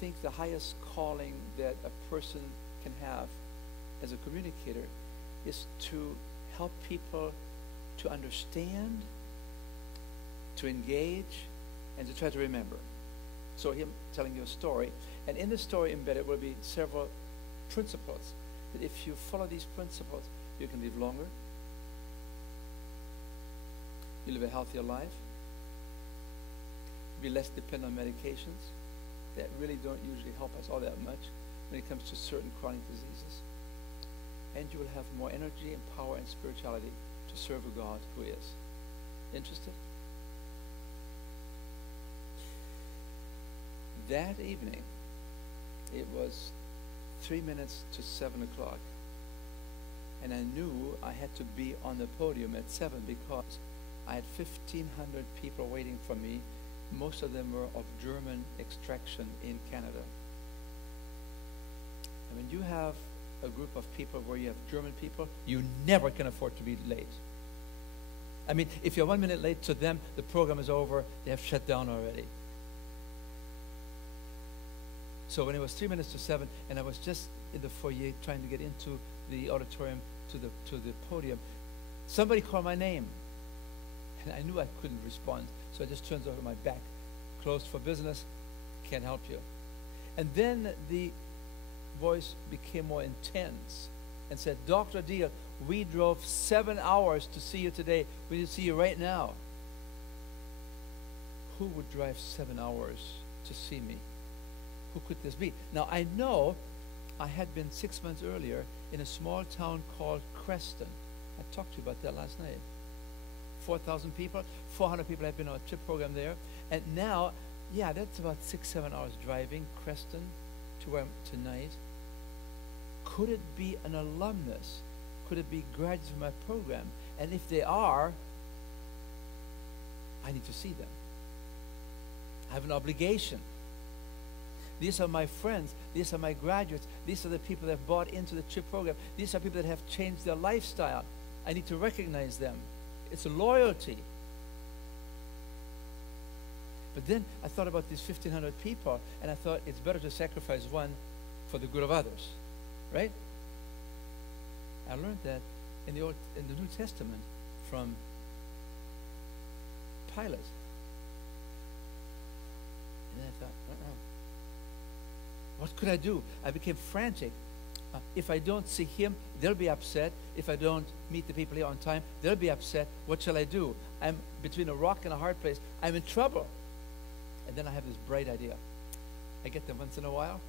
think the highest calling that a person can have as a communicator is to help people to understand, to engage, and to try to remember. So him telling you a story, and in the story embedded will be several principles, that if you follow these principles, you can live longer, you live a healthier life, be less dependent on medications that really don't usually help us all that much when it comes to certain chronic diseases. And you will have more energy and power and spirituality to serve a God who is. Interested? That evening, it was 3 minutes to 7 o'clock. And I knew I had to be on the podium at 7 because I had 1,500 people waiting for me. Most of them were of German extraction in Canada. And when you have a group of people where you have German people, you never can afford to be late. I mean, if you're 1 minute late to them, the program is over. They have shut down already. So when it was 3 minutes to 7, and I was just in the foyer trying to get into the auditorium to the podium, somebody called my name. And I knew I couldn't respond. So I just turned over my back. Closed for business. Can't help you. And then the voice became more intense and said, Dr. Diehl, we drove 7 hours to see you today. We need to see you right now. Who would drive 7 hours to see me? Who could this be? Now, I know I had been 6 months earlier in a small town called Creston. I talked to you about that last night. 4,000 people, 400 people have been on a trip program there. And now, yeah, that's about 6-7 hours driving, Creston, to where I'm tonight. Could it be an alumnus? Could it be graduates from my program? And if they are, I need to see them. I have an obligation. These are my friends. These are my graduates. These are the people that have bought into the trip program. These are people that have changed their lifestyle. I need to recognize them. It's a loyalty. But then I thought about these 1,500 people, and I thought it's better to sacrifice one for the good of others, right? I learned that in the New Testament from Pilate. And then I thought, what could I do? I became frantic. If I don't see him, they'll be upset. If I don't meet the people here on time, they'll be upset. What shall I do? I'm between a rock and a hard place. I'm in trouble. And then I have this bright idea. I get them once in a while,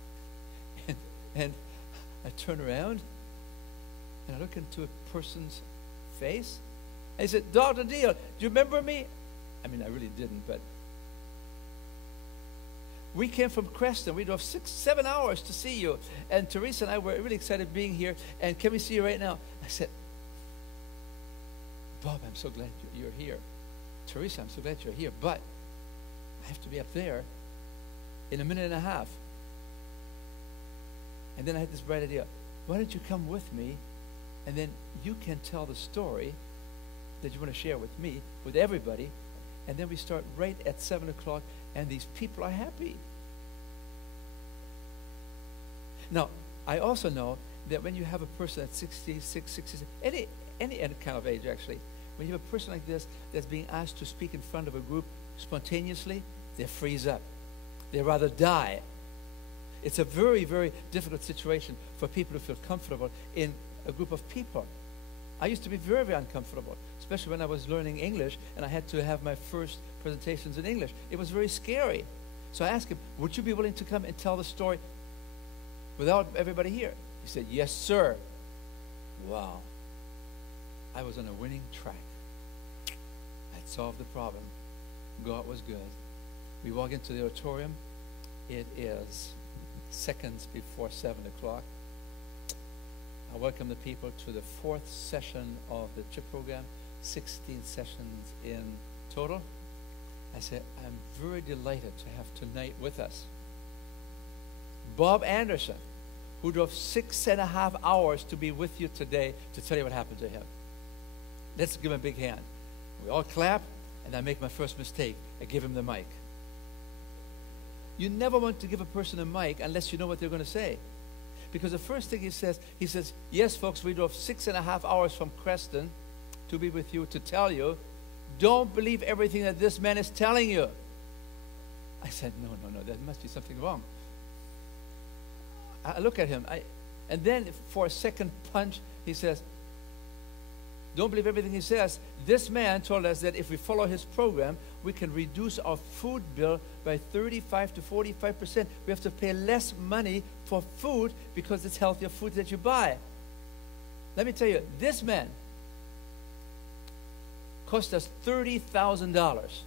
and I turn around, and I look into a person's face. I said, Dr. Diehl, do you remember me? I mean, I really didn't, but we came from Creston. We drove 6-7 hours to see you. And Teresa and I were really excited being here. And can we see you right now? I said, Bob, I'm so glad you're here. Teresa, I'm so glad you're here. But I have to be up there in a minute and a half. And then I had this bright idea. Why don't you come with me? And then you can tell the story that you want to share with me, with everybody. And then we start right at 7 o'clock. And these people are happy. Now, I also know that when you have a person at 66, 67, any kind of age actually, when you have a person like this that's being asked to speak in front of a group spontaneously, they freeze up. They rather die. It's a very, very difficult situation for people to feel comfortable in a group of people. I used to be very, very uncomfortable, especially when I was learning English and I had to have my first presentations in English. It was very scary. So I asked him, would you be willing to come and tell the story without everybody here? He said, yes, sir. Wow. I was on a winning track. I'd solved the problem. God was good. We walk into the auditorium. It is seconds before 7 o'clock. I welcome the people to the 4th session of the trip program, 16 sessions in total. I said, I'm very delighted to have tonight with us Bob Anderson, who drove 6.5 hours to be with you today to tell you what happened to him. Let's give him a big hand. We all clap, and I make my first mistake. I give him the mic. You never want to give a person a mic unless you know what they're going to say. Because the first thing he says, yes, folks, we drove 6.5 hours from Creston to be with you, to tell you, don't believe everything that this man is telling you. I said, no, there must be something wrong. I look at him, and then for a second punch, he says, don't believe everything he says. This man told us that if we follow his program, we can reduce our food bill by 35 to 45%. We have to pay less money for food because it's healthier food that you buy. Let me tell you, this man cost us $30,000.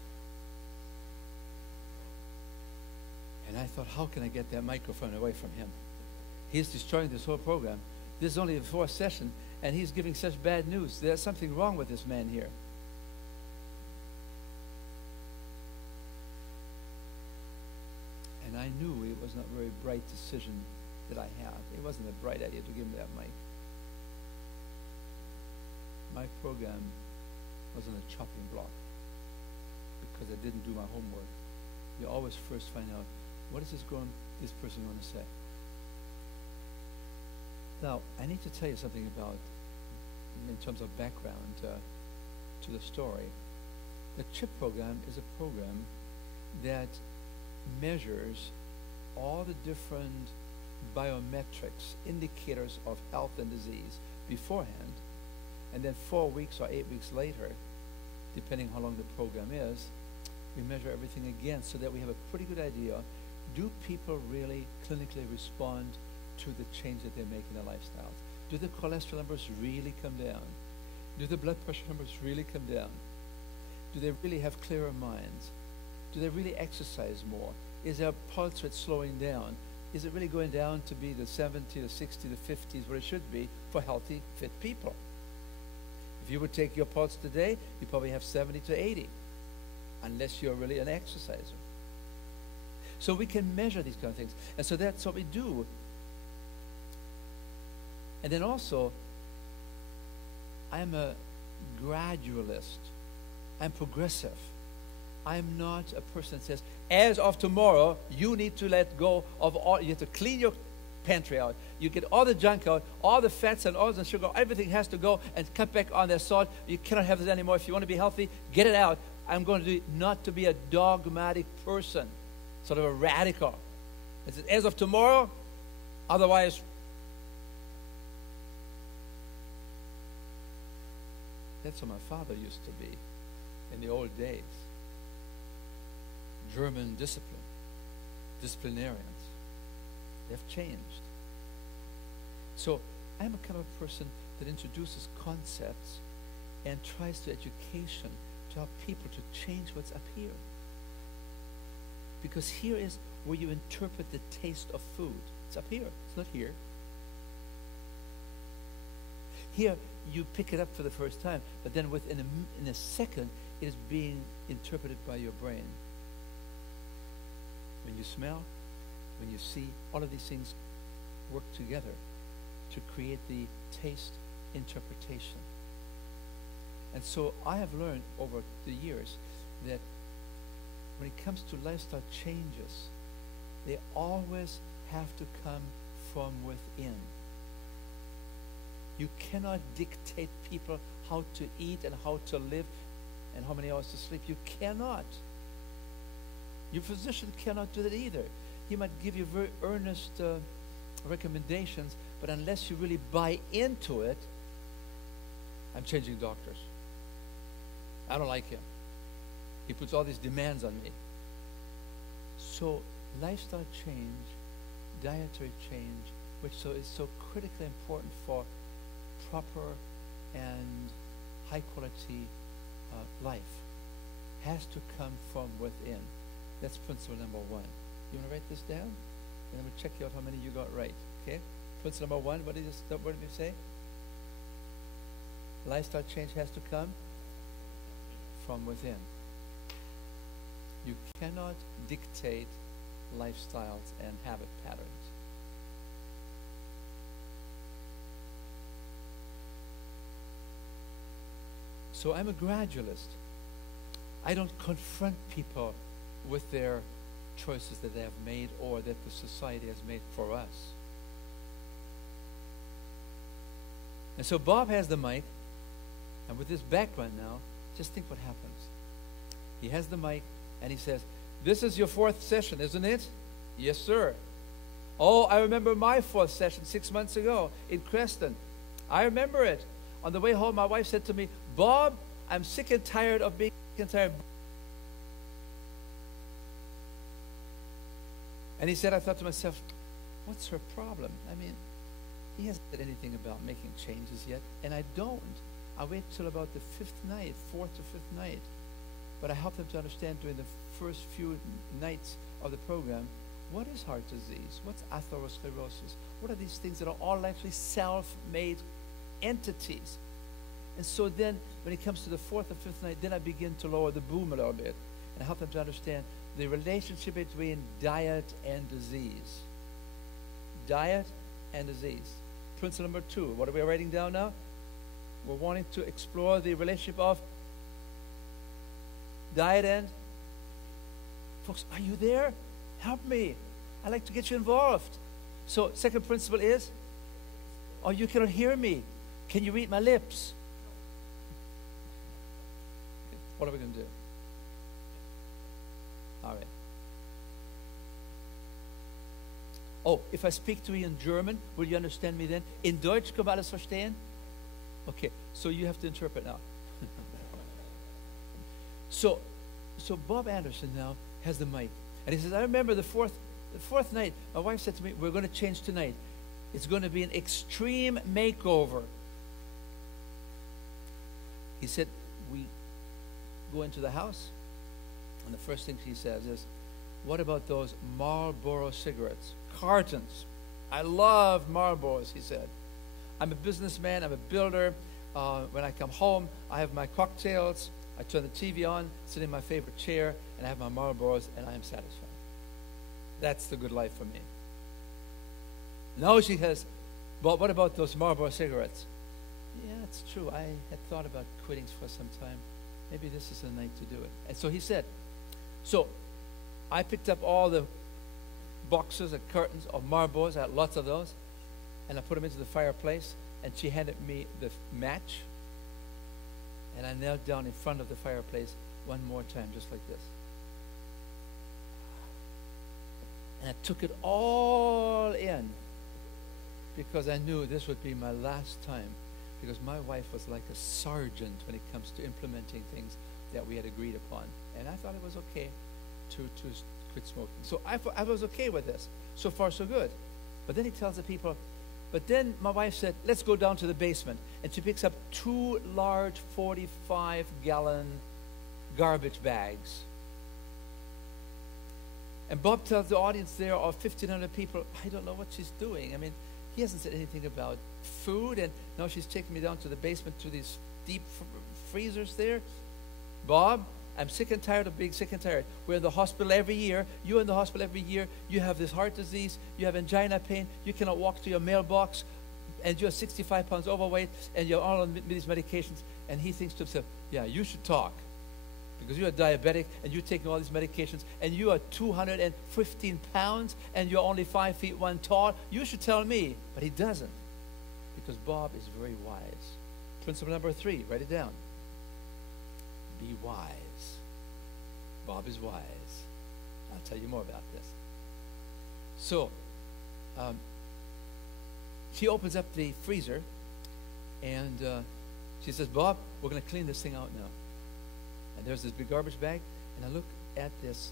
And I thought, how can I get that microphone away from him? He's destroying this whole program. This is only the 4th session, and he's giving such bad news. There's something wrong with this man here. And I knew it was not a very bright decision that I had. It wasn't a bright idea to give him that mic. My program was on a chopping block because I didn't do my homework. You always first find out, what is this person going to say? Now, I need to tell you something about, in terms of background to the story. The CHIP program is a program that measures all the different biometrics, indicators of health and disease beforehand, and then 4 weeks or 8 weeks later, depending how long the program is, we measure everything again so that we have a pretty good idea, do people really clinically respond to the change that they make in their lifestyles? Do the cholesterol numbers really come down? Do the blood pressure numbers really come down? Do they really have clearer minds? Do they really exercise more? Is their pulse rate slowing down? Is it really going down to be the 70, the 60, the 50s, where it should be for healthy, fit people? If you would take your pulse today, you probably have 70 to 80, unless you're really an exerciser. So we can measure these kind of things. And so that's what we do. And then also, I'm a gradualist. I'm progressive. I'm not a person that says, as of tomorrow, you need to let go of all, you have to clean your pantry out. You get all the junk out, all the fats and oils and sugar, everything has to go, and cut back on that salt. You cannot have this anymore. If you want to be healthy, get it out. I'm going to do not to be a dogmatic person, sort of a radical. It says, as of tomorrow, otherwise, that's what my father used to be in the old days. German disciplinarians. They've changed. So I'm a kind of person that introduces concepts and tries to education to help people to change what's up here. Because here is where you interpret the taste of food. It's up here. It's not here. Here, you pick it up for the first time, but then in a second, it is being interpreted by your brain. When you smell, when you see, all of these things work together to create the taste interpretation. And so I have learned over the years that when it comes to lifestyle changes, they always have to come from within. You cannot dictate people how to eat and how to live and how many hours to sleep. You cannot. Your physician cannot do that either. He might give you very earnest recommendations, but unless you really buy into it, I'm changing doctors. I don't like him. He puts all these demands on me. So lifestyle change, dietary change, which is so critically important for proper and high quality life, has to come from within. That's principle number 1. You want to write this down? And I'm going to check out how many you got right. Okay? Principle number 1, what did you say? Lifestyle change has to come from within. You cannot dictate lifestyles and habit patterns. So I'm a gradualist. I don't confront people with their choices that they have made or that the society has made for us. And so Bob has the mic, and with this background now, just think what happens. He has the mic, and he says, "This is your 4th session, isn't it?" "Yes, sir." "Oh, I remember my 4th session 6 months ago in Creston. I remember it. On the way home, my wife said to me, 'Bob, I'm sick and tired of being sick and tired.'" And he said, I thought to myself, what's her problem? I mean, he hasn't said anything about making changes yet, and I don't. I wait till about the 5th night, 4th or 5th night. But I helped him to understand during the first few nights of the program, what is heart disease? What's atherosclerosis? What are these things that are all actually self-made entities? And so then, when it comes to the 4th or 5th night, then I begin to lower the boom a little bit. And I help them to understand the relationship between diet and disease. Diet and disease. Principle number 2. What are we writing down now? We're wanting to explore the relationship of diet and... Folks, are you there? Help me. I'd like to get you involved. So, second principle is, oh, you cannot hear me. Can you read my lips? What are we going to do? All right. Oh, if I speak to you in German, will you understand me then? In Deutsch können wir alles verstehen? Okay, so you have to interpret now. So Bob Anderson now has the mic. And he says, I remember the fourth night, my wife said to me, we're going to change tonight. It's going to be an extreme makeover. He said, we go into the house, and the first thing she says is, what about those Marlboro cigarettes? Cartons. I love Marlboros, he said. I'm a businessman, I'm a builder. When I come home, I have my cocktails, I turn the TV on, sit in my favorite chair, and I have my Marlboros, and I am satisfied. That's the good life for me. Now she says, but what about those Marlboro cigarettes? Yeah, it's true. I had thought about quitting for some time. Maybe this is the night to do it. And so he said, so I picked up all the boxes and curtains of Marlboros. I had lots of those. And I put them into the fireplace. And she handed me the match. And I knelt down in front of the fireplace one more time, just like this. And I took it all in because I knew this would be my last time, because my wife was like a sergeant when it comes to implementing things that we had agreed upon. And I thought it was okay to quit smoking. So I was okay with this. So far, so good. But then he tells the people, but then my wife said, let's go down to the basement. And she picks up 2 large 45-gallon garbage bags. And Bob tells the audience there of 1,500 people, I don't know what she's doing. I mean, he hasn't said anything about food, and now she's taking me down to the basement to these deep freezers there. Bob, I'm sick and tired of being sick and tired. We're in the hospital every year. You're in the hospital every year. You have this heart disease. You have angina pain. You cannot walk to your mailbox. And you're 65 pounds overweight, and you're all on these medications. And he thinks to himself, yeah, you should talk, because you're diabetic, and you're taking all these medications, and you are 215 pounds, and you're only 5 feet 1 tall. You should tell me. But he doesn't, because Bob is very wise. Principle number 3, write it down. Be wise. Bob is wise. I'll tell you more about this. So, she opens up the freezer, and she says, Bob, we're going to clean this thing out now. And there's this big garbage bag, and I look at this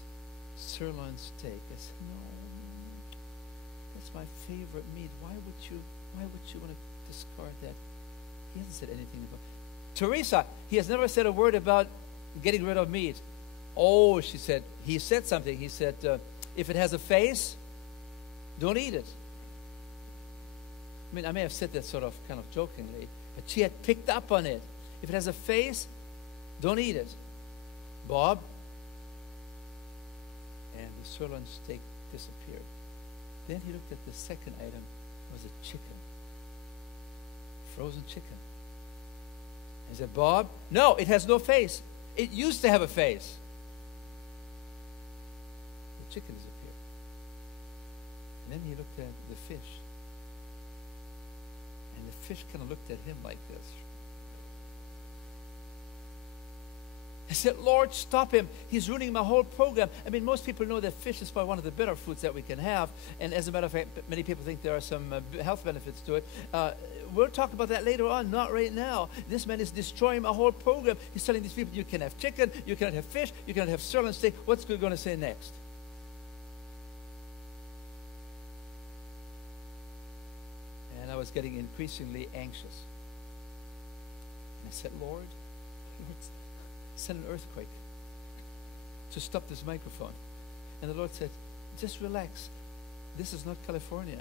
sirloin steak. I said, no, that's my favorite meat. Why would you want to discard that? He hasn't said anything about it. Teresa, he has never said a word about getting rid of meat. Oh, she said, he said something. He said, if it has a face, don't eat it. I mean, I may have said that sort of kind of jokingly, but she had picked up on it. If it has a face, don't eat it. Bob, and the sirloin steak disappeared. Then he looked at the second item. It was a chicken, frozen chicken. He said, Bob, no, it has no face. It used to have a face. chicken disappeared. And then he looked at the fish. And the fish kind of looked at him like this. I said, Lord, stop him. He's ruining my whole program. I mean, most people know that fish is probably one of the better foods that we can have. And as a matter of fact, many people think there are some health benefits to it. We'll talk about that later on, not right now. This man is destroying my whole program. He's telling these people, you can have chicken, you cannot have fish, you cannot have sirloin steak. What's he going to say next? And I was getting increasingly anxious. And I said, Lord, send an earthquake to stop this microphone. And the Lord said, just relax. This is not California.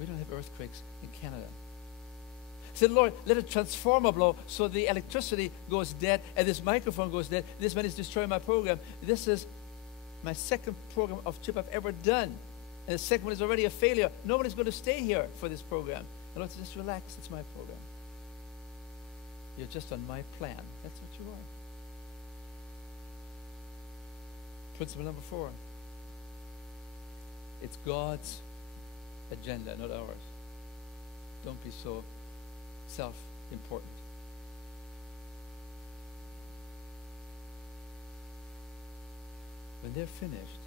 We don't have earthquakes in Canada. I said, Lord, let a transformer blow so the electricity goes dead and this microphone goes dead. This man is destroying my program. This is my second program of chip I've ever done. And the second one is already a failure. Nobody's going to stay here for this program. The Lord said, just relax. It's my program. You're just on my plan. That's what you are. Principle number 4. It's God's agenda, not ours. Don't be so self-important. When they're finished,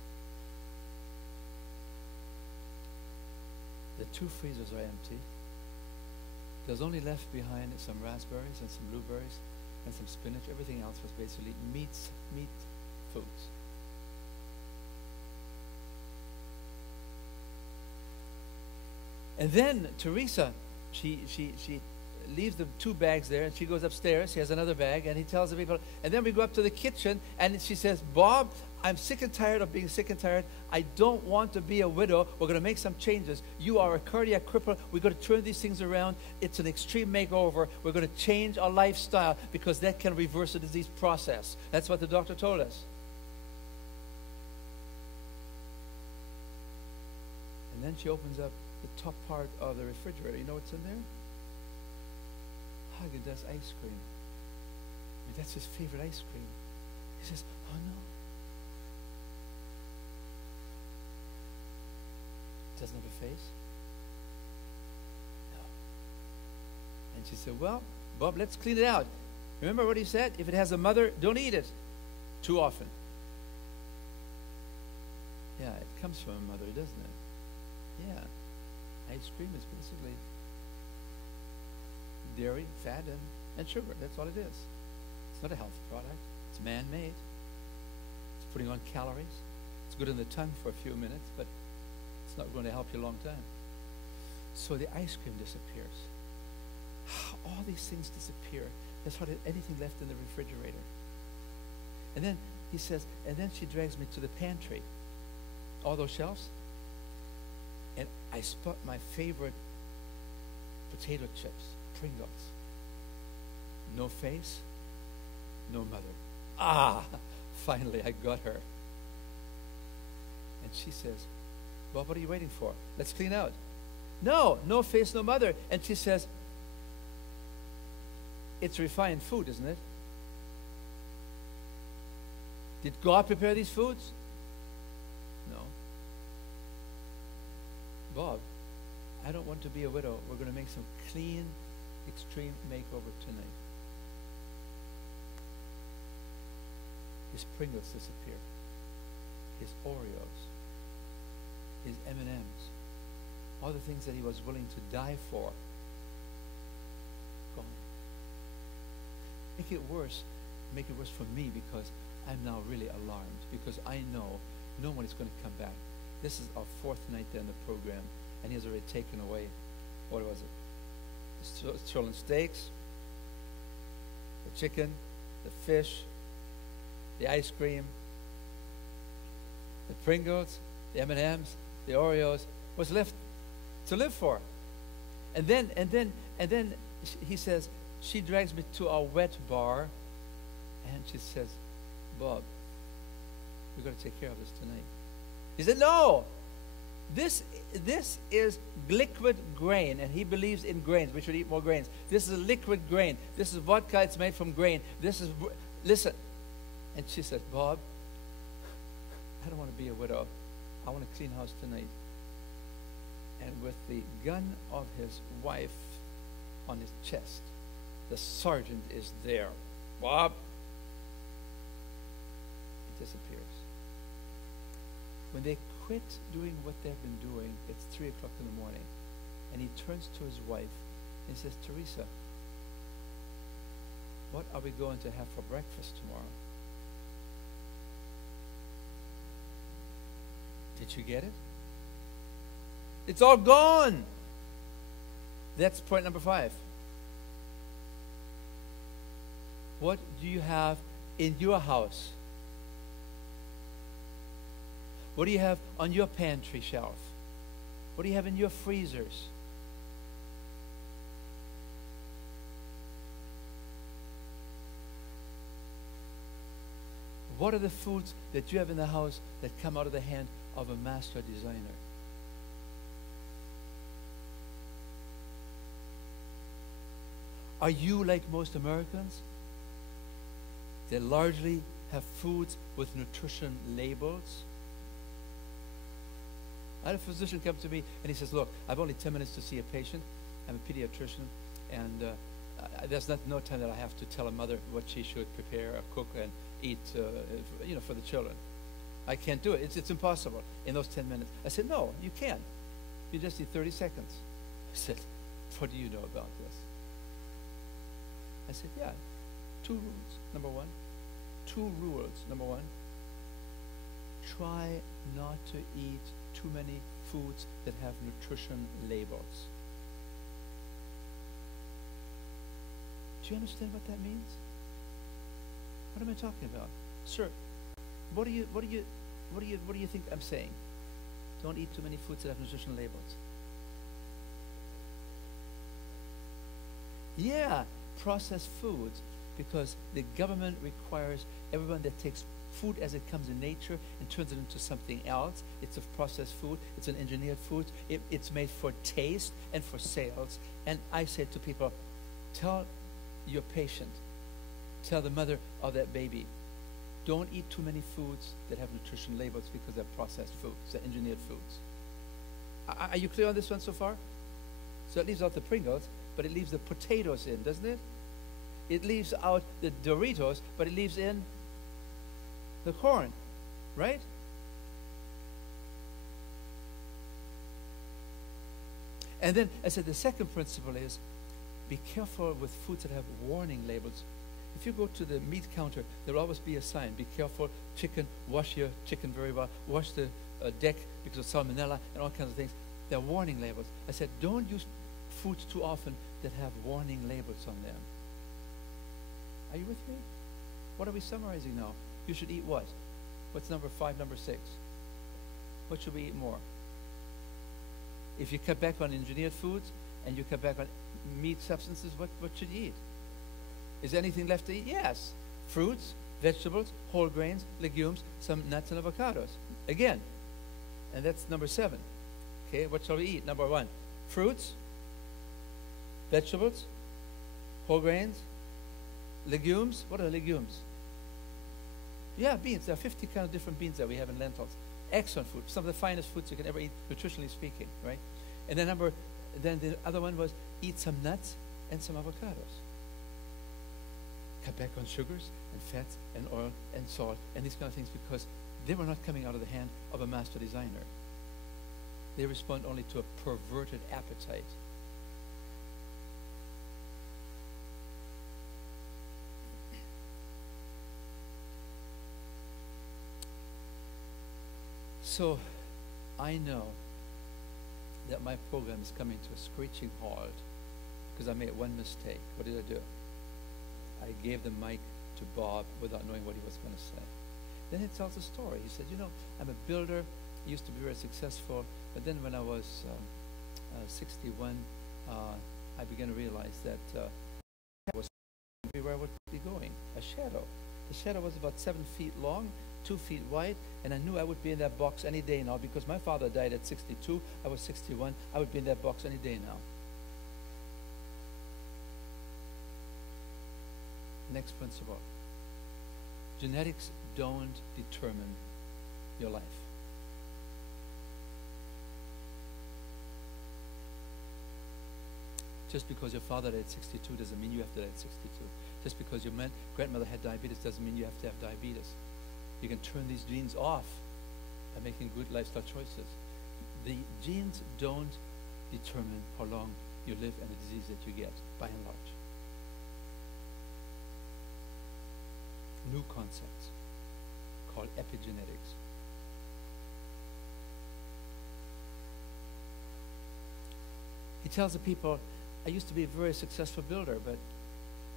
the 2 freezers are empty. There's only left behind some raspberries and some blueberries and some spinach. Everything else was basically meat foods. And then Teresa, she leaves the 2 bags there, and she goes upstairs. She has another bag, and he tells the people. And then we go up to the kitchen, and she says, Bob, I'm sick and tired of being sick and tired. I don't want to be a widow. We're going to make some changes. You are a cardiac cripple. We're going to turn these things around. It's an extreme makeover. We're going to change our lifestyle because that can reverse the disease process. That's what the doctor told us. And then she opens up the top part of the refrigerator. You know what's in there? Haagen-Dazs ice cream. I mean, that's his favorite ice cream. He says, oh no. Doesn't have a face? No. And she said, well, Bob, let's clean it out. Remember what he said? If it has a mother, don't eat it too often. Yeah, it comes from a mother, doesn't it? Yeah. Ice cream is basically dairy, fat, and sugar. That's all it is. It's not a health product. It's man-made. It's putting on calories. It's good on the tongue for a few minutes, but it's not going to help you a long time. So the ice cream disappears. All these things disappear. There's hardly anything left in the refrigerator. And then he says, and then she drags me to the pantry. All those shelves. And I spot my favorite potato chips, Pringles. No face, no mother. Ah, finally I got her. And she says, Bob, what are you waiting for? Let's clean out. No face, no mother. And she says, it's refined food, isn't it? Did God prepare these foods? No. Bob, I don't want to be a widow. We're going to make some clean, extreme makeover tonight. His Pringles disappear. His Oreos. His M&Ms. All the things that he was willing to die for. Gone. Make it worse for me because I'm now really alarmed because I know no one is going to come back. This is our 4th night there in the program, and he has already taken away, what was it? The sirloin steaks, the chicken, the fish, the ice cream, the Pringles, the M&Ms, the Oreos. What's left to live for? And then he says, she drags me to a wet bar, and she says, Bob, we're going to take care of this tonight. He said, no, this is liquid grain, and he believes in grains. We should eat more grains. This is a liquid grain. This is vodka. It's made from grain. Listen. And she said, Bob, I don't want to be a widow. I want to clean house tonight. And with the gun of his wife on his chest, the sergeant is there. Bob. He disappears. When they quit doing what they've been doing, it's 3 o'clock in the morning. And he turns to his wife and says, Teresa, what are we going to have for breakfast tomorrow? Did you get it? It's all gone. That's point number 5. What do you have in your house? What do you have on your pantry shelf? What do you have in your freezers? What are the foods that you have in the house that come out of the hand of a master designer? Are you like most Americans? They largely have foods with nutrition labels. I had a physician come to me and he says, look, I've only 10 minutes to see a patient. I'm a pediatrician, and there's no time that I have to tell a mother what she should prepare or cook and eat for the children. I can't do it. It's impossible in those 10 minutes. I said, no, you can. You just need 30 seconds. I said, what do you know about this? I said, yeah, 2 rules. Number 1. 2 rules. Number 1, try not to eat too many foods that have nutrition labels. Do you understand what that means? What am I talking about? Sir, what do you think I'm saying? Don't eat too many foods that have nutrition labels. Yeah, processed foods, because the government requires everyone that takes food as it comes in nature and turns it into something else. It's a processed food. It's an engineered food. It's made for taste and for sales. And I say to people, tell your patient, tell the mother of that baby, don't eat too many foods that have nutrition labels because they're processed foods, they're engineered foods. Are you clear on this one so far? So it leaves out the Pringles, but it leaves the potatoes in, doesn't it? It leaves out the Doritos, but it leaves in the corn, right? And then I said the second principle is be careful with foods that have warning labels. If you go to the meat counter, there will always be a sign, be careful, chicken, wash your chicken very well, wash the deck because of salmonella and all kinds of things. They're warning labels. I said, don't use foods too often that have warning labels on them. Are you with me? What are we summarizing now? You should eat what? What's number 5, number 6? What should we eat more? If you cut back on engineered foods and you cut back on meat substances, what should you eat? Is there anything left to eat? Yes. Fruits, vegetables, whole grains, legumes, some nuts and avocados. Again. And that's number 7. Okay, what shall we eat? Number 1, fruits, vegetables, whole grains, legumes. What are legumes? Yeah, beans. There are 50 kind of different beans that we have in lentils. Excellent food. Some of the finest foods you can ever eat, nutritionally speaking, right? And then the other one was eat some nuts and some avocados. Cut back on sugars and fats and oil and salt and these kind of things, because they were not coming out of the hand of a master designer. They respond only to a perverted appetite. So I know that my program is coming to a screeching halt because I made one mistake. What did I do? I gave the mic to Bob without knowing what he was going to say. Then he tells a story. He said, I'm a builder. I used to be very successful. But then when I was 61, I began to realize that I was everywhere I would be going. A shadow. The shadow was about 7 feet long, 2 feet wide, and I knew I would be in that box any day now because my father died at 62. I was 61. I would be in that box any day now. Next principle. Genetics don't determine your life. Just because your father died at 62 doesn't mean you have to die at 62. Just because your grandmother had diabetes doesn't mean you have to have diabetes. You can turn these genes off by making good lifestyle choices. The genes don't determine how long you live and the disease that you get, by and large. New concepts called epigenetics. He tells the people, I used to be a very successful builder, but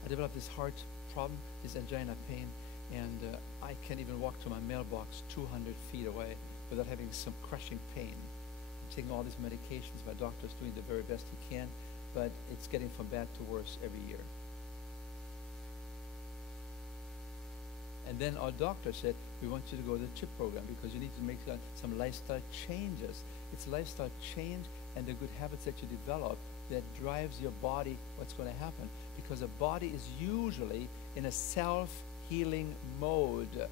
I developed this heart problem, this angina pain, and I can't even walk to my mailbox 200 feet away without having some crushing pain. I'm taking all these medications. My doctor's doing the very best he can, but it's getting from bad to worse every year. And then our doctor said, we want you to go to the CHIP program because you need to make some lifestyle changes. It's lifestyle change and the good habits that you develop that drives your body what's going to happen. Because the body is usually in a self-healing mode.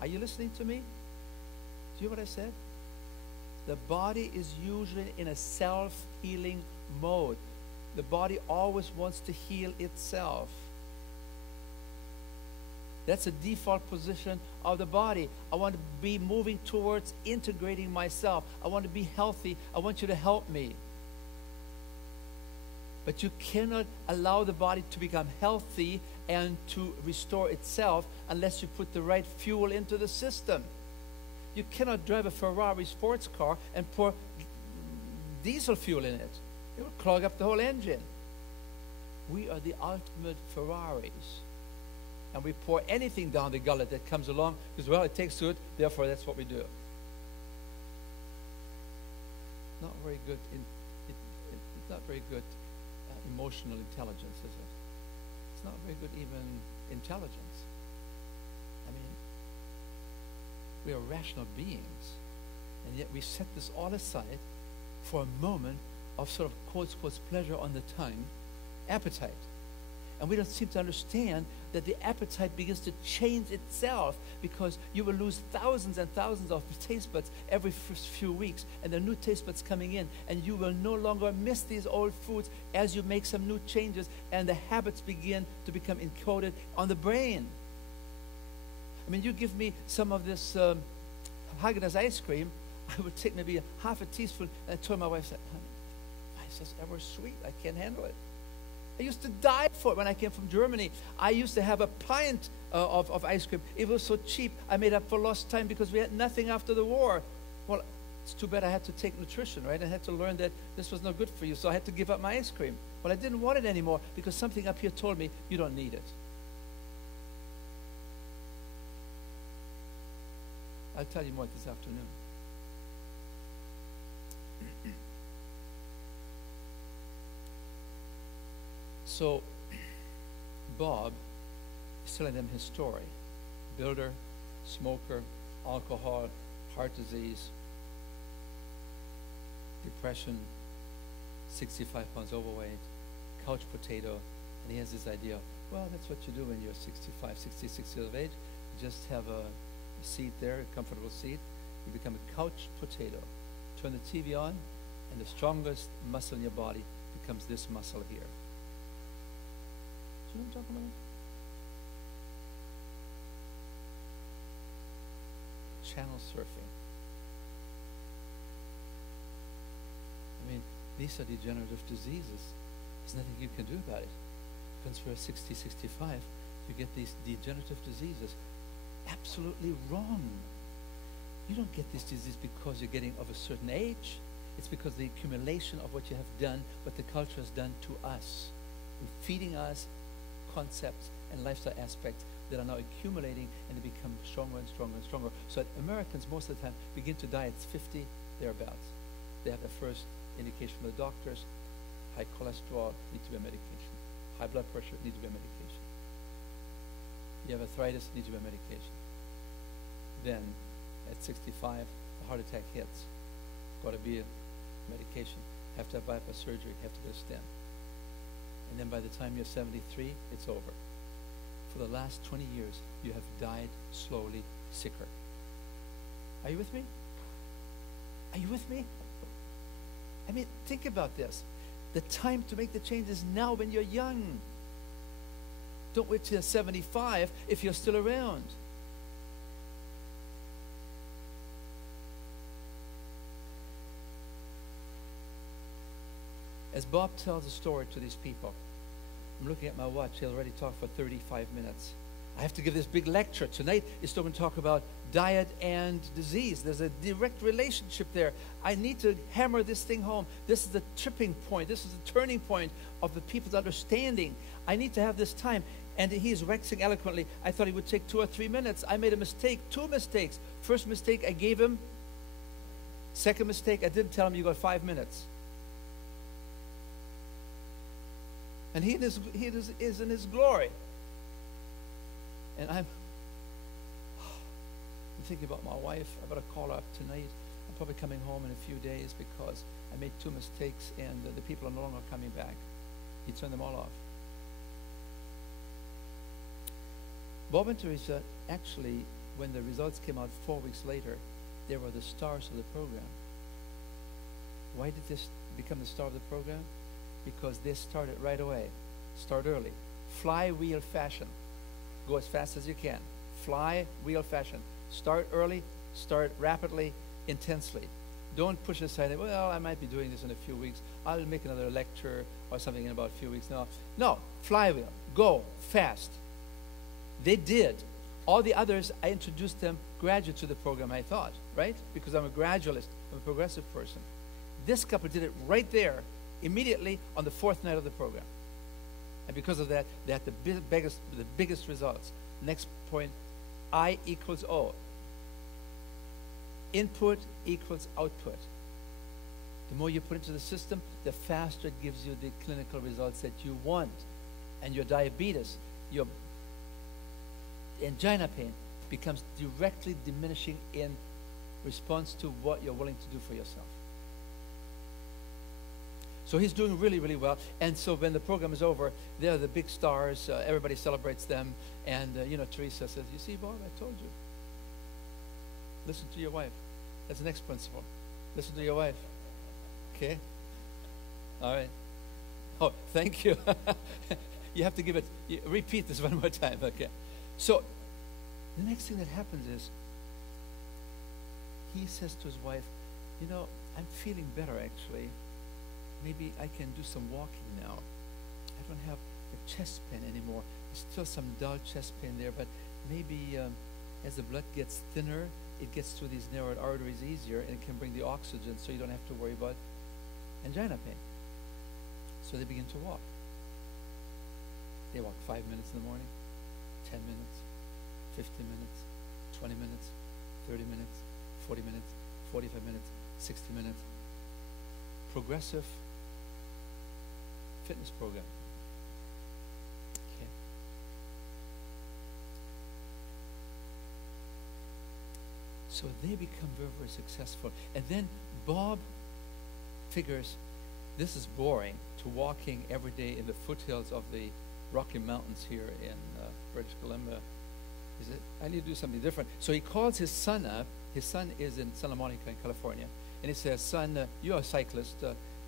Are you listening to me? Do you hear what I said? The body is usually in a self-healing mode. The body always wants to heal itself. That's the default position of the body. I want to be moving towards integrating myself. I want to be healthy. I want you to help me. But you cannot allow the body to become healthy and to restore itself unless you put the right fuel into the system. You cannot drive a Ferrari sports car and pour diesel fuel in it. It will clog up the whole engine. We are the ultimate Ferraris. And we pour anything down the gullet that comes along because, well, it tastes good, therefore that's what we do. Not very good. It's not very good emotional intelligence, is it? It's not very good even intelligence. I mean, we are rational beings, and yet we set this all aside for a moment of sort of quotes pleasure on the tongue, appetite. And we don't seem to understand that the appetite begins to change itself because you will lose thousands and thousands of taste buds every few weeks, and there are new taste buds coming in, and you will no longer miss these old foods as you make some new changes, and the habits begin to become encoded on the brain. I mean, you give me some of this Haagen-Dazs ice cream, I would take maybe half a teaspoon, and I told my wife, honey, why is this ever sweet? I can't handle it. I used to die for it when I came from Germany. I used to have a pint of ice cream. It was so cheap. I made up for lost time because we had nothing after the war. Well, it's too bad I had to take nutrition, right? I had to learn that this was not good for you, so I had to give up my ice cream. Well, I didn't want it anymore because something up here told me, you don't need it. I'll tell you more this afternoon. So, Bob is telling them his story. Builder, smoker, alcohol, heart disease, depression, 65 pounds overweight, couch potato, and he has this idea, well, that's what you do when you're 65, 66 years of age. You just have a seat there, a comfortable seat. You become a couch potato. Turn the TV on, and the strongest muscle in your body becomes this muscle here. Do you know what I'm talking about? Channel surfing. I mean, these are degenerative diseases. There's nothing you can do about it. Once we're 60, 65, you get these degenerative diseases. Absolutely wrong. You don't get this disease because you're getting of a certain age. It's because the accumulation of what you have done, what the culture has done to us, in feeding us concepts and lifestyle aspects that are now accumulating, and they become stronger and stronger and stronger. So Americans most of the time begin to die at 50, thereabouts. They have their first indication from the doctors. High cholesterol, need to be on medication. High blood pressure, need to be on medication. You have arthritis, need to be on medication. Then, at 65, the heart attack hits. Got to be on medication. Have to have bypass surgery, have to get a stent. And then by the time you're 73, it's over. For the last 20 years, you have died slowly sicker. Are you with me? Are you with me? I mean, think about this. The time to make the change is now when you're young. Don't wait till you're 75 if you're still around. As Bob tells a story to these people, I'm looking at my watch. He already talked for 35 minutes. I have to give this big lecture. Tonight is going to talk about diet and disease. There's a direct relationship there. I need to hammer this thing home. This is the tripping point. This is the turning point of the people's understanding. I need to have this time. And he's waxing eloquently. I thought he would take 2 or 3 minutes. I made a mistake, 2 mistakes. First mistake, I gave him. Second mistake, I didn't tell him you got 5 minutes. And he is in his glory. And I'm thinking about my wife. I better call her up tonight. I'm probably coming home in a few days because I made 2 mistakes and the people are no longer coming back. He turned them all off. Bob and Teresa, actually, when the results came out 4 weeks later, they were the stars of the program. Why did this become the star of the program? Because they started right away. Start early. Flywheel fashion. Go as fast as you can. Flywheel fashion. Start early, start rapidly, intensely. Don't push aside, well, I might be doing this in a few weeks. I'll make another lecture or something in about a few weeks. No, flywheel. Go fast. They did. All the others, I introduced them graduate to the program, I thought, right? Because I'm a gradualist. I'm a progressive person. This couple did it right there, immediately on the 4th night of the program. And because of that, they had the biggest results. Next point, I equals O. Input equals output. The more you put into the system, the faster it gives you the clinical results that you want. And your diabetes, your angina pain becomes directly diminishing in response to what you're willing to do for yourself. So he's doing really, really well. And so when the program is over, they're the big stars. Everybody celebrates them. And, Teresa says, you see, Bob, I told you. Listen to your wife. That's the next principle. Listen to your wife. Okay? All right. Oh, thank you. You have to give it, repeat this one more time. Okay. So the next thing that happens is he says to his wife, I'm feeling better, actually. Maybe I can do some walking now. I don't have the chest pain anymore. There's still some dull chest pain there, but maybe as the blood gets thinner, it gets through these narrowed arteries easier, and it can bring the oxygen so you don't have to worry about angina pain. So they begin to walk. They walk 5 minutes in the morning, 10 minutes, 15 minutes, 20 minutes, 30 minutes, 40 minutes, 45 minutes, 60 minutes. Progressive fitness program. Okay. So they become very, very successful. And then Bob figures this is boring to walking every day in the foothills of the Rocky Mountains here in British Columbia. He said, I need to do something different. So he calls his son up. His son is in Santa Monica in California. And he says, son, you're a cyclist.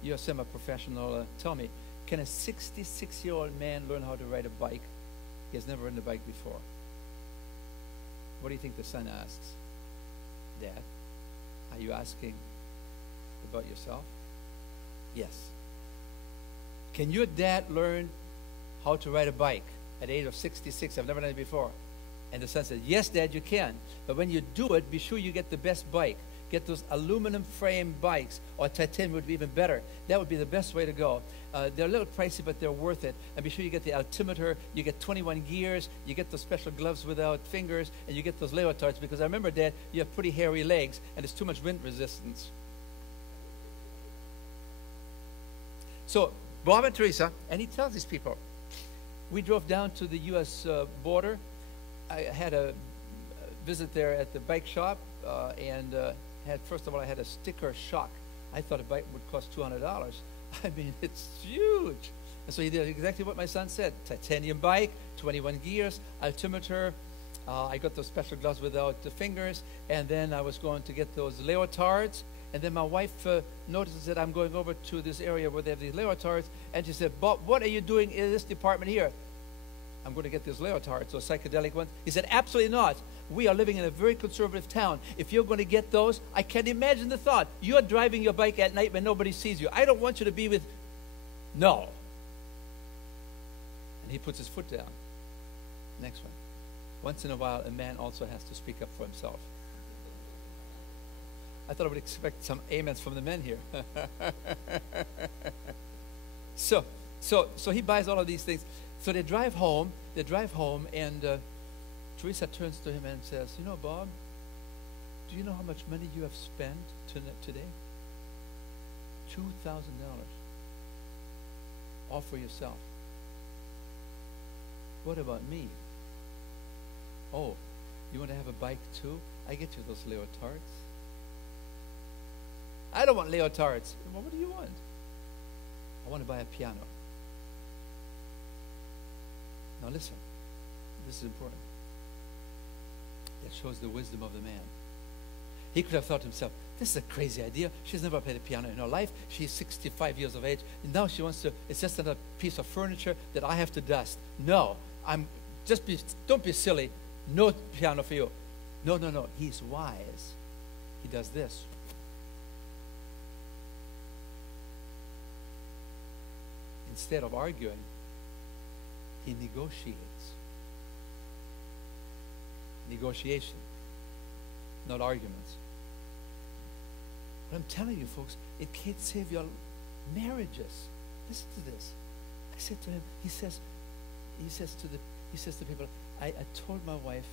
You're a semi-professional. Tell me, can a 66-year-old man learn how to ride a bike? He has never ridden a bike before. What do you think the son asks? Dad, are you asking about yourself? Yes. Can your dad learn how to ride a bike at the age of 66? I've never done it before. And the son said, yes, Dad, you can. But when you do it, be sure you get the best bike. Get those aluminum frame bikes, or titanium would be even better. That would be the best way to go. They're a little pricey, but they're worth it. And be sure you get the altimeter, you get 21 gears, you get those special gloves without fingers, and you get those leotards, because I remember, Dad, you have pretty hairy legs, and there's too much wind resistance. So Bob and Teresa, and he tells these people, we drove down to the U.S. border. I had a visit there at the bike shop, and first of all, I had a sticker shock. I thought a bike would cost $200. I mean, it's huge. And so he did exactly what my son said. Titanium bike, 21 gears, altimeter, I got those special gloves without the fingers, and then I was going to get those leotards. And then my wife notices that I'm going over to this area where they have these leotards, and she said, Bob, what are you doing in this department here? I'm going to get these leotards, those psychedelic ones. He said, absolutely not. We are living in a very conservative town. If you're going to get those, I can imagine the thought. You're driving your bike at night when nobody sees you. I don't want you to be with... No. And he puts his foot down. Next one. Once in a while, a man also has to speak up for himself. I thought I would expect some amens from the men here. So he buys all of these things. So they drive home, and Teresa turns to him and says, you know, Bob, do you know how much money you have spent today? $2,000. All for yourself. What about me? Oh, you want to have a bike too? I get you those leotards. I don't want leotards. Well, what do you want? I want to buy a piano. Now listen, this is important. It shows the wisdom of the man. He could have thought to himself, this is a crazy idea. She's never played a piano in her life. She's 65 years of age. And now she wants to, it's just another piece of furniture that I have to dust. No, don't be silly. No piano for you. No. He's wise. He does this. Instead of arguing, he negotiates. Negotiation, not arguments. But I'm telling you, folks, it can't save your marriages. Listen to this. I said to him, he says to people, I told my wife,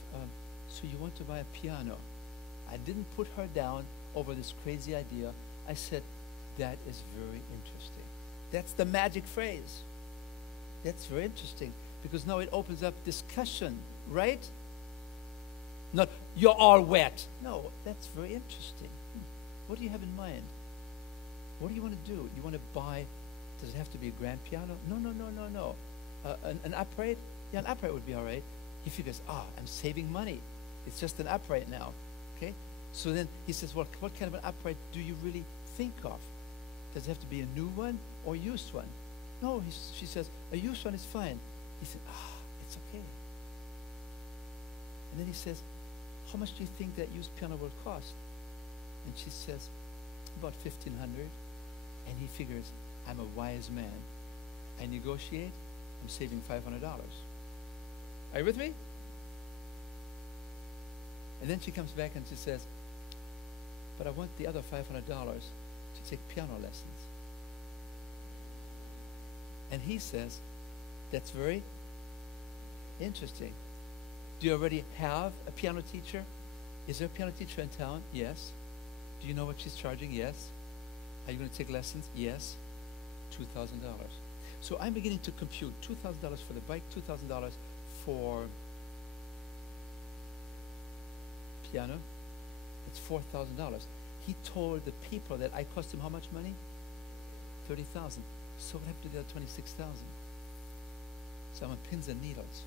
so you want to buy a piano. I didn't put her down over this crazy idea. I said, that is very interesting. That's the magic phrase. That's very interesting because now it opens up discussion, right? Not, you're all wet. No, that's very interesting. What do you have in mind? What do you want to do? You want to buy, does it have to be a grand piano? No. An upright? Yeah, an upright would be all right. He figures, I'm saving money. It's just an upright now. Okay? So then he says, well, what kind of an upright do you really think of? Does it have to be a new one or a used one? No, she says, a used one is fine. He said, it's okay. And then he says, how much do you think that used piano will cost? And she says, about $1,500. And he figures, I'm a wise man. I negotiate, I'm saving $500. Are you with me? And then she comes back and she says, but I want the other $500 to take piano lessons. And he says, that's very interesting. Do you already have a piano teacher? Is there a piano teacher in town? Yes. Do you know what she's charging? Yes. Are you going to take lessons? Yes. $2,000. So I'm beginning to compute $2,000 for the bike, $2,000 for piano. It's $4,000. He told the people that I cost him how much money? $30,000. So what happened to the other $26,000? So I'm on pins and needles.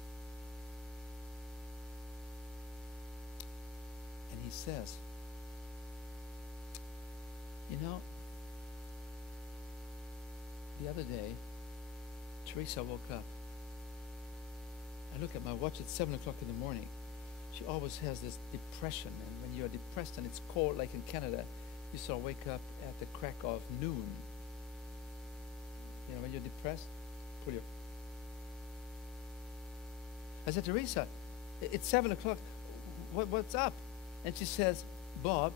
And he says, you know, the other day, Teresa woke up. I look at my watch at 7 o'clock in the morning. She always has this depression, and when you're depressed and it's cold, like in Canada, you sort of wake up at the crack of noon. You know, when you're depressed, pull your... I said, Teresa, it's 7 o'clock. What's up? And she says, Bob,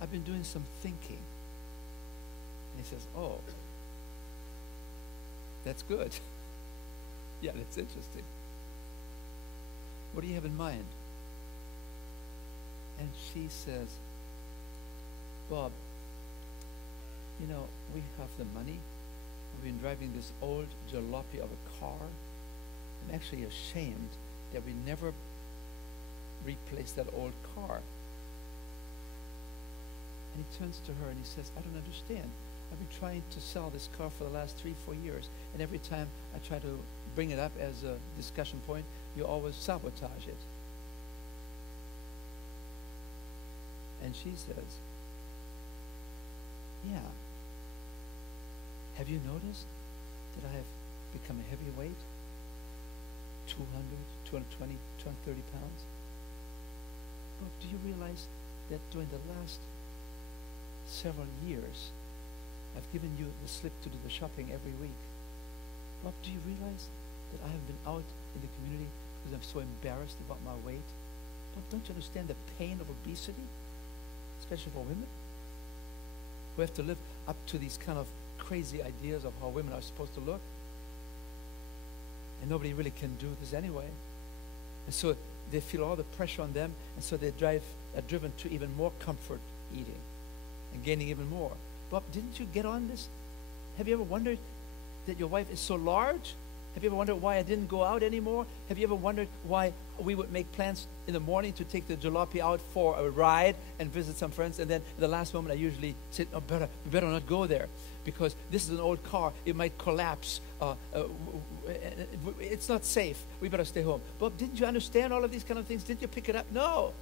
I've been doing some thinking. And he says, oh, that's good. Yeah, that's interesting. What do you have in mind? And she says, Bob, you know, we have the money. We've been driving this old jalopy of a car. I'm actually ashamed that we never replaced that old car. And he turns to her and he says, I don't understand. I've been trying to sell this car for the last 3-4 years, and every time I try to bring it up as a discussion point, you always sabotage it. And she says, yeah. Have you noticed that I have become a heavyweight? 200, 220, 230 pounds? Well, do you realize that during the last several years, I've given you the slip to do the shopping every week? Bob, do you realize that I have been out in the community because I'm so embarrassed about my weight? Bob, don't you understand the pain of obesity, especially for women who have to live up to these kind of crazy ideas of how women are supposed to look? And nobody really can do this anyway. And so they feel all the pressure on them, and so they are driven to even more comfort eating and gaining even more. Bob, didn't you get on this? Have you ever wondered that your wife is so large? Have you ever wondered why I didn't go out anymore? Have you ever wondered why we would make plans in the morning to take the jalopy out for a ride and visit some friends, and then at the last moment I usually say, oh, we better not go there because this is an old car. It might collapse. It's not safe. We better stay home. Bob, didn't you understand all of these kind of things? Didn't you pick it up? No.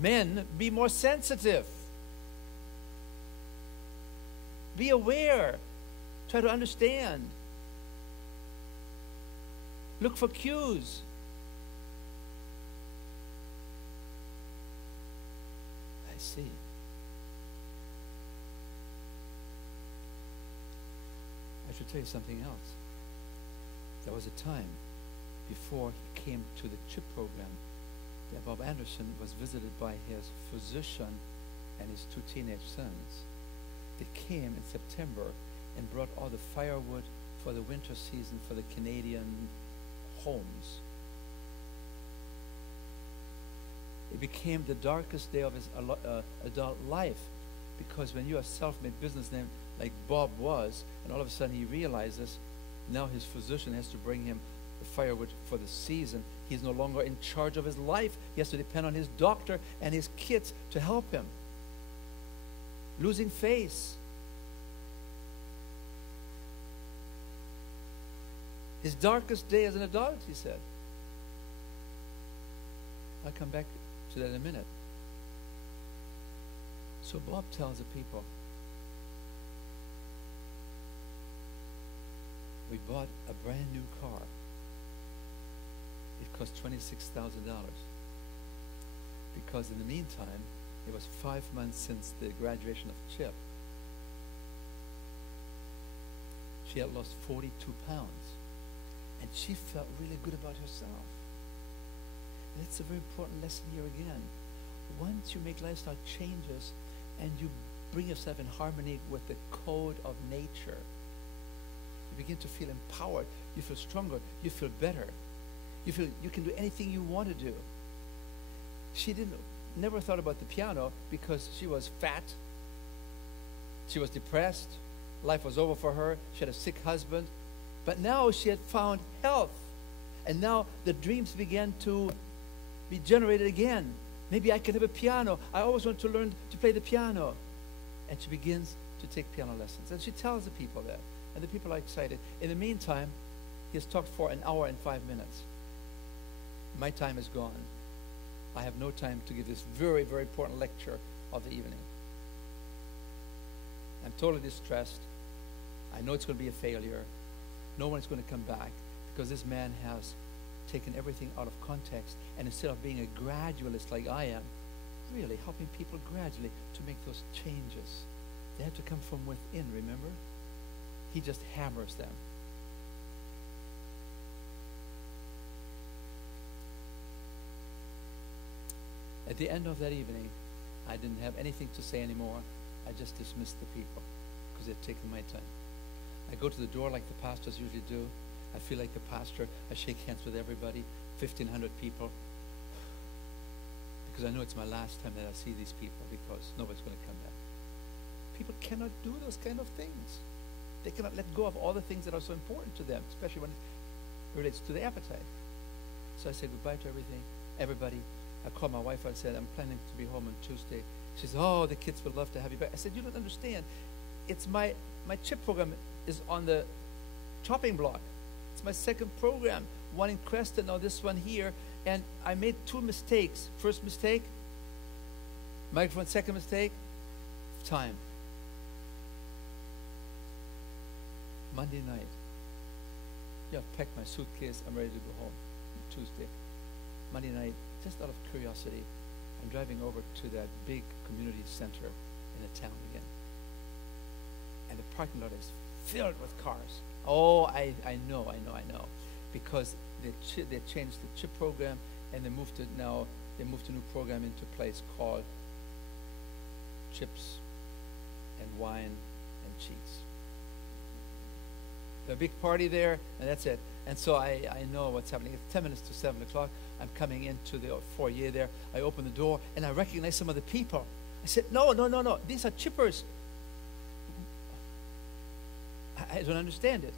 Men, be more sensitive. Be aware. Try to understand. Look for cues. I see. I should tell you something else. There was a time before he came to the CHIP program that Bob Anderson was visited by his physician and his 2 teenage sons. They came in September and brought all the firewood for the winter season for the Canadian homes. It became the darkest day of his adult life, because when you're a self-made businessman like Bob was, and all of a sudden he realizes now his physician has to bring him the firewood for the season. He's no longer in charge of his life. He has to depend on his doctor and his kids to help him. Losing face. His darkest day as an adult, he said. I'll come back to that in a minute. So Bob tells the people, we bought a brand new car. It cost $26,000. Because in the meantime, it was 5 months since the graduation of CHIP. She had lost 42 pounds. And she felt really good about herself. And that's a very important lesson here again. Once you make lifestyle changes and you bring yourself in harmony with the code of nature, you begin to feel empowered. You feel stronger. You feel better. You feel you can do anything you want to do. She never thought about the piano because she was fat. She was depressed. Life was over for her. She had a sick husband. But now she had found health. And now the dreams began to be generated again. Maybe I can have a piano. I always want to learn to play the piano. And she begins to take piano lessons. And she tells the people that. And the people are excited. In the meantime, he has talked for 1 hour and 5 minutes. My time is gone. I have no time to give this very, very important lecture of the evening. I'm totally distressed. I know it's going to be a failure. No one is going to come back because this man has taken everything out of context, and instead of being a gradualist like I am, really helping people gradually to make those changes. They have to come from within, remember? He just hammers them. At the end of that evening, I didn't have anything to say anymore. I just dismissed the people because they'd taken my time. I go to the door like the pastors usually do. I feel like the pastor. I shake hands with everybody, 1,500 people, because I know it's my last time that I see these people because nobody's going to come back. People cannot do those kind of things. They cannot let go of all the things that are so important to them, especially when it relates to the appetite. So I said goodbye to everybody. I called my wife. I said, I'm planning to be home on Tuesday. She said, oh, the kids would love to have you back. I said, you don't understand. It's my CHIP program is on the chopping block. It's my second program, one in Creston, now this one here. And I made 2 mistakes. First mistake, microphone. Second mistake, time. Monday night. Yeah, I've packed my suitcase. I'm ready to go home. Tuesday. Monday night, just out of curiosity, I'm driving over to that big community center in the town again. And the parking lot is filled with cars. Oh, I know. Because they changed the chip program, and they moved a new program into place called chips and wine and cheese. A big party there, and that's it. And so I know what's happening. It's 10 minutes to 7 o'clock. I'm coming into the foyer there. I open the door, and I recognize some of the people. I said, no. These are chippers. I don't understand it.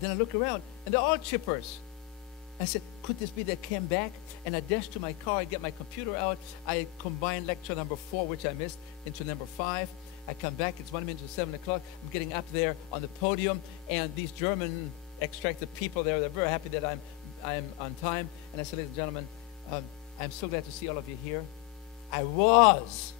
Then I look around, and they're all chippers. I said, could this be they came back? And I dashed to my car. I get my computer out. I combine lecture number 4, which I missed, into number 5. I come back. It's 1 minute to 7 o'clock. I'm getting up there on the podium, and these German extracted people there, they're very happy that I'm on time. And I said, ladies and gentlemen, I'm so glad to see all of you here. I was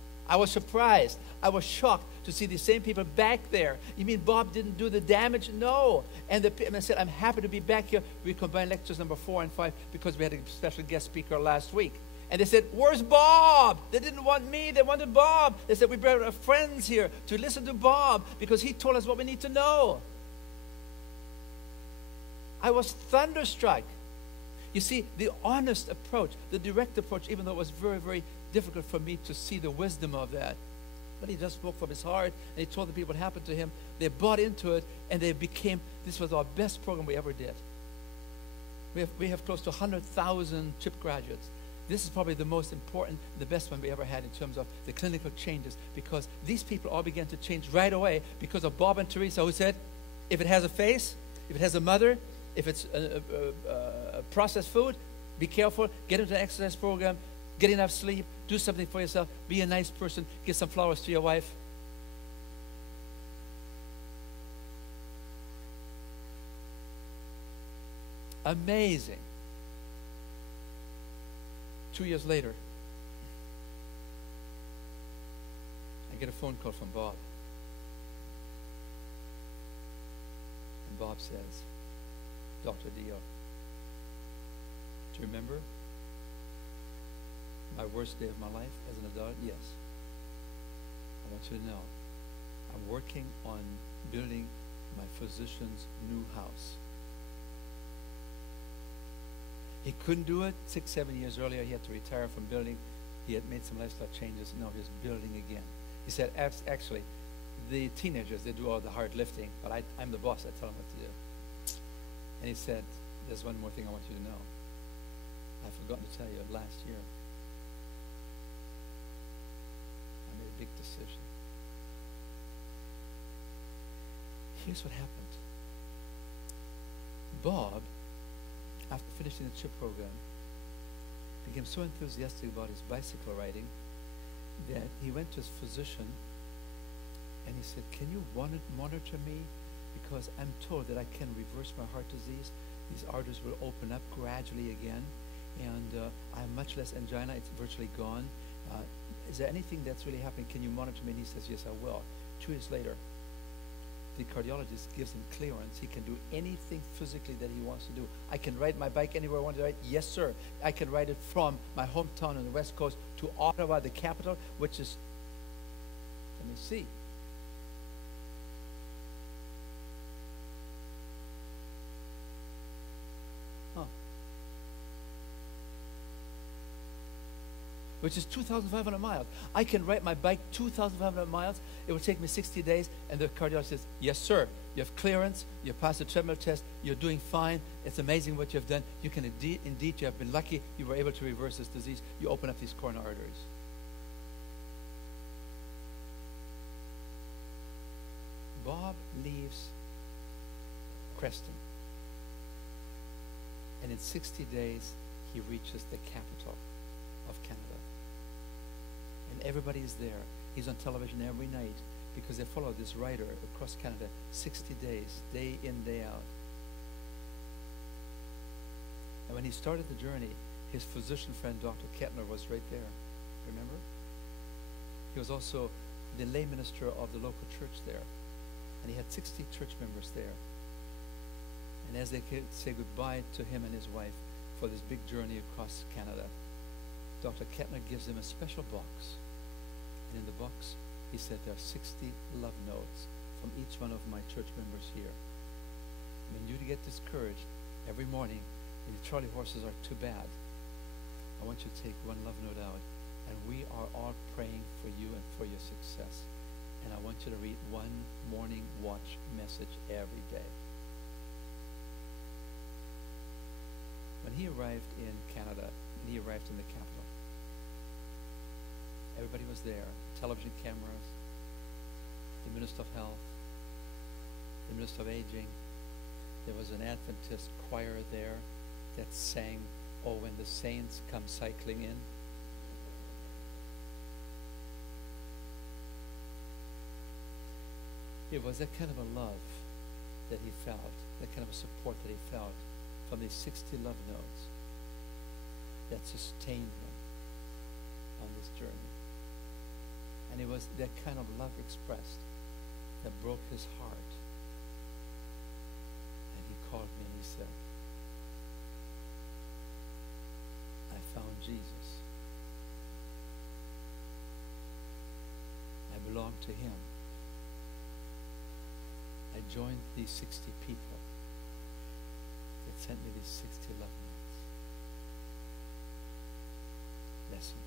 surprised. I was shocked to see the same people back there. You mean Bob didn't do the damage? No. And I said, I'm happy to be back here. We combined lectures number 4 and 5 because we had a special guest speaker last week. And they said, where's Bob? They didn't want me. They wanted Bob. They said, we brought our friends here to listen to Bob because he told us what we need to know. I was thunderstruck. You see, the honest approach, the direct approach, even though it was very, very difficult for me to see the wisdom of that. But he just spoke from his heart, and he told the people what happened to him. They bought into it, and this was our best program we ever did. We have close to 100,000 chip graduates. This is probably the most important, the best one we ever had in terms of the clinical changes, because these people all began to change right away because of Bob and Teresa, who said, if it has a face, if it has a mother, if it's a processed food, be careful, get into an exercise program, get enough sleep, do something for yourself, be a nice person, give some flowers to your wife. Amazing. 2 years later, I get a phone call from Bob. And Bob says, Dr. Diehl, do you remember my worst day of my life as an adult? Yes. I want you to know, I'm working on building my physician's new house. He couldn't do it 6, 7 years earlier. He had to retire from building. He had made some lifestyle changes. Now he's building again. He said, actually, the teenagers, they do all the hard lifting, but I'm the boss. I tell them what to do. And he said, there's one more thing I want you to know. I've forgotten to tell you, last year, I made a big decision. Here's what happened. Bob, after finishing the chip program, became so enthusiastic about his bicycle riding that he went to his physician and he said, can you monitor me? Because I'm told that I can reverse my heart disease. These arteries will open up gradually again, and I have much less angina. It's virtually gone. Is there anything that's really happening? Can you monitor me? And he says, yes, I will. 2 years later, the cardiologist gives him clearance. He can do anything physically that he wants to do. I can ride my bike anywhere I want to ride. Yes, sir. I can ride it from my hometown on the West Coast to Ottawa, the capital, which is, let me see, which is 2,500 miles. I can ride my bike 2,500 miles. It will take me 60 days. And the cardiologist says, yes, sir. You have clearance. You passed the treadmill test. You're doing fine. It's amazing what you've done. You can indeed, you have been lucky. You were able to reverse this disease. You open up these coronary arteries. Bob leaves Creston. And in 60 days, he reaches the capital of Canada. And everybody is there. He's on television every night because they follow this rider across Canada 60 days, day in, day out. And when he started the journey, his physician friend, Dr. Kettner, was right there. Remember? He was also the lay minister of the local church there. And he had 60 church members there. And as they could say goodbye to him and his wife for this big journey across Canada, Dr. Kettner gives them a special box. And in the box, he said, there are 60 love notes from each one of my church members here. When you get discouraged every morning, and the Charlie horses are too bad, I want you to take one love note out. And we are all praying for you and for your success. And I want you to read one morning watch message every day. When he arrived in Canada, and he arrived in the capital, everybody was there. Television cameras, the Minister of Health, the Minister of Aging. There was an Adventist choir there that sang, "Oh, when the saints come cycling in." It was that kind of a love that he felt, that kind of a support that he felt from these 60 love notes that sustained him on this journey. And it was that kind of love expressed that broke his heart. And he called me and he said, I found Jesus. I belong to him. I joined these 60 people that sent me these 60 love notes. Listen,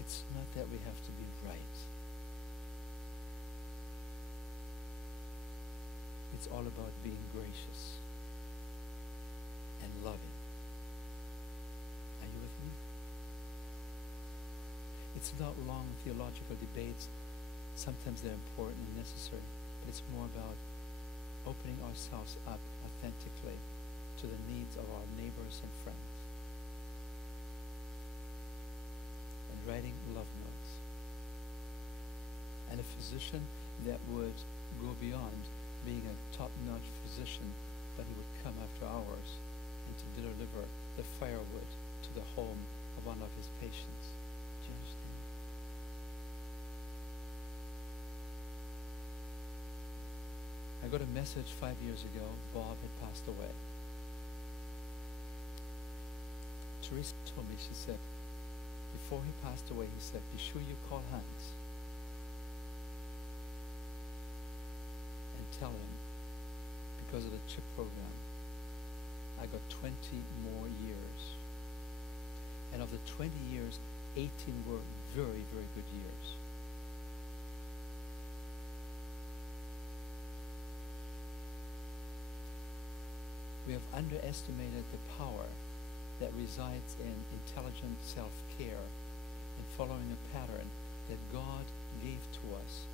it's not that we have to be right. It's all about being gracious and loving. Are you with me? It's not long theological debates. Sometimes they're important and necessary, but it's more about opening ourselves up authentically to the needs of our neighbors and friends. And writing love notes. And a physician that would go beyond being a top-notch physician, but he would come after hours and to deliver the firewood to the home of one of his patients. Do you understand? I got a message 5 years ago. Bob had passed away. Teresa told me, she said, before he passed away, he said, be sure you call Hans and tell him, because of the CHIP program, I got 20 more years. And of the 20 years, 18 were very, very good years. We have underestimated the power that resides in intelligent self-care and following a pattern that God gave to us.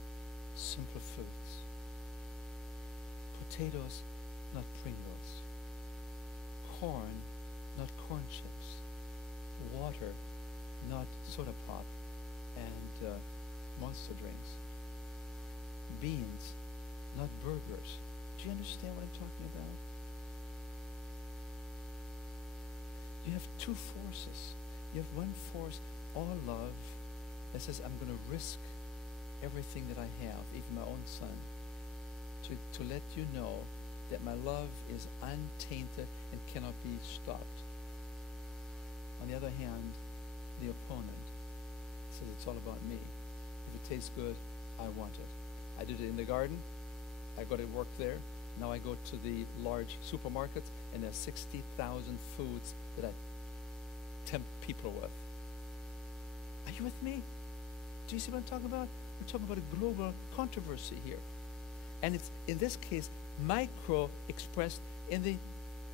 Simple foods. Potatoes, not Pringles. Corn, not corn chips. Water, not soda pop and Monster drinks. Beans, not burgers. Do you understand what I'm talking about? You have two forces. You have one force, all love, that says, I'm going to risk everything that I have, even my own son, to let you know that my love is untainted and cannot be stopped. On the other hand, the opponent says it's all about me. If it tastes good, I want it. I did it in the garden. I got it work there. Now I go to the large supermarkets, and there's 60,000 foods that I tempt people with. Are you with me? Do you see what I'm talking about? We're talking about a global controversy here. And it's, in this case, micro expressed in the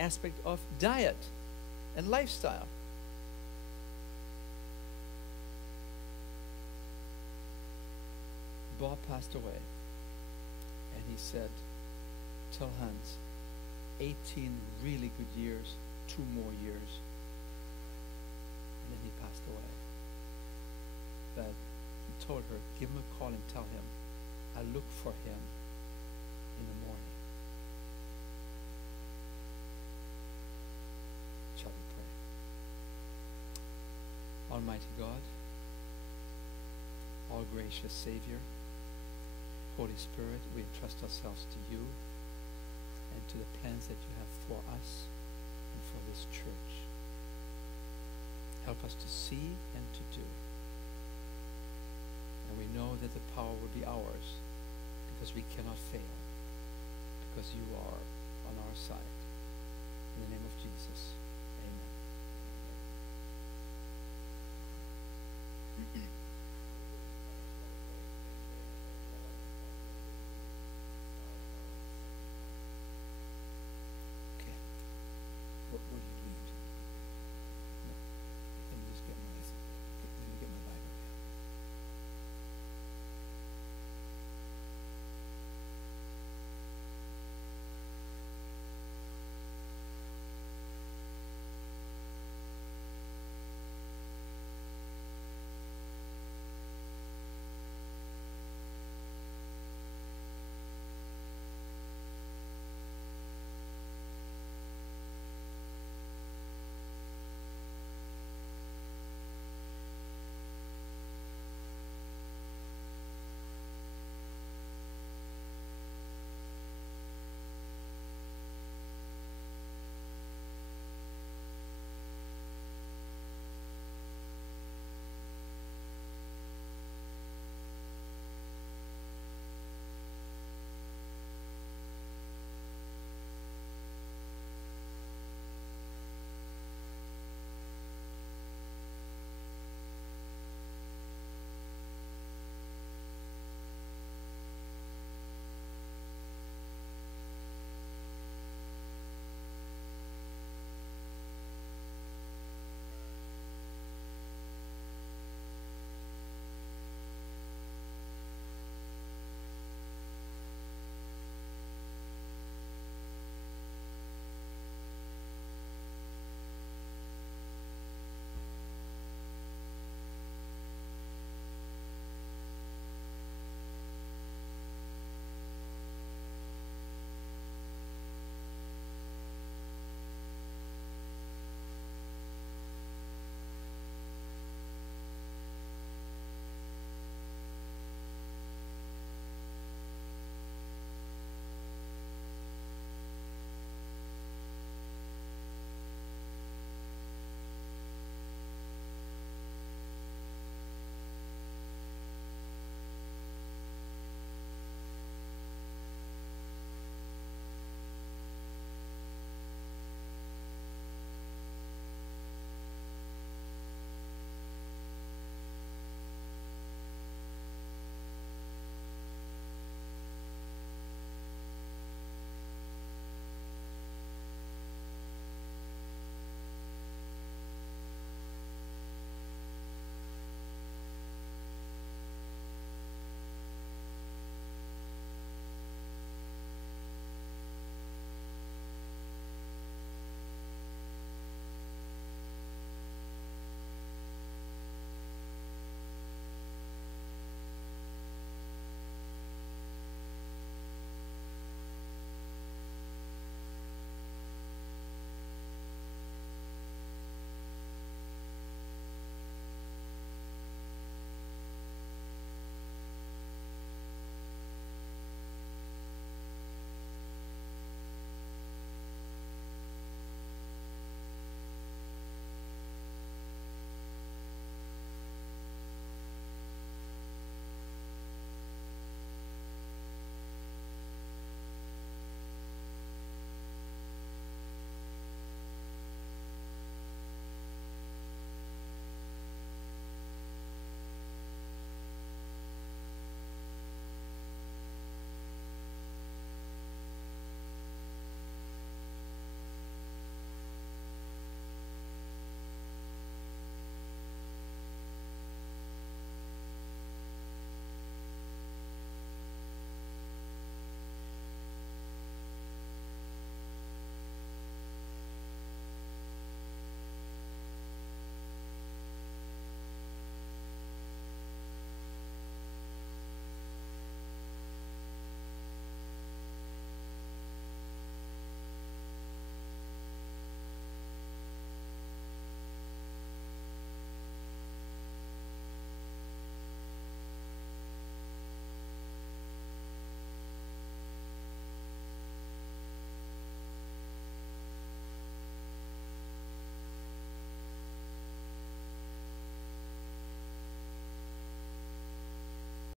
aspect of diet and lifestyle. Bob passed away, and he said, tell Hans, 18 really good years, 2 more years, and then he passed away. But he told her, give him a call and tell him, I look for him in the morning. Shall we pray? Almighty God, all gracious Savior, Holy Spirit, we entrust ourselves to you and to the plans that you have for us and for this church. Help us to see and to do. And we know that the power will be ours because we cannot fail, because you are on our side. In the name of Jesus.